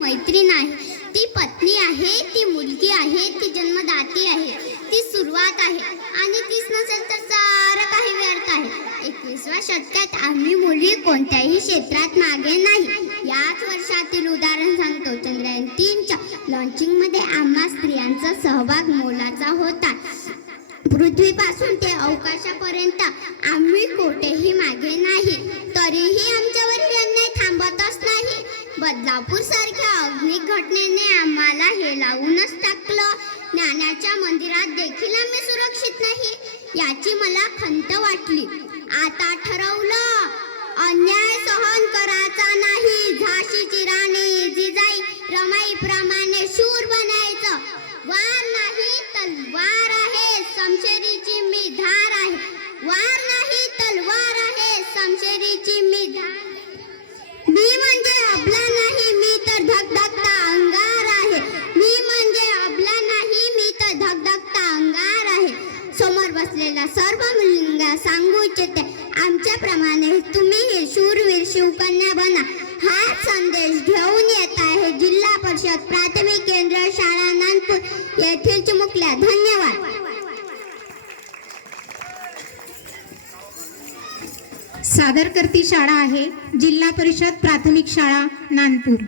मैत्रीण आहे, ती पत्नी आहे, ती मुलगी आहे, ती जन्मदाती आहे, ती सुरुवात आहे आणि तीच नसेल तर सारं काही व्यर्थ आहे. 21व्या शतकात आम्ही मुली कोणत्याही क्षेत्रात मागे नाही. याच वर्षातील उदाहरण सांगतो. चंद्रयान 3च्या लॉन्चिंगमध्ये आम्हा स्त्रियांचा सहभाग मोलाचा होता. पृथ्वीपासून ते अवकाशापर्यंत आम्ही कोठेही मागे नाही. तरीही आमच्यावरील अन्याय थांबतच नाही. बदलापूर सारख्या अग्निक घटनेने आम्हाला हेलावूनच टाकलं. ज्ञानाच्या मंदिरात देखील आम्ही सुरक्षित नाही याची मला खंत वाटली. आता ठरवलं, अन्याय सहन करायचा नाही. झाशीची राणी जिजाई रमाईप्रमाणे शूर बनायचं. वार नाही तलवार आहे, शमशेरीची मी धार आहे. वार नाही तलवार आहे, शमशेरीची मी धार. मी म्हणजे अबला नाही, मी तर धगधगता अंगार आहे. मी म्हणजे अबला नाही, मी तर धगधगता अंगार आहे. समोर बसलेल्या सर्व मुलींना सांगू इच्छिते, आमच्याप्रमाणे तुम्ही शूरवीर शिवकन्या बना. हा संदेश घेऊन येत आहे जिल्हा परिषद प्राथमिक केंद्र शाळा नानपूर येथील चिमुकल्या. धन्यवाद. सादर करती शाळा आहे जिल्हा परिषद प्राथमिक शाळा नानपूर.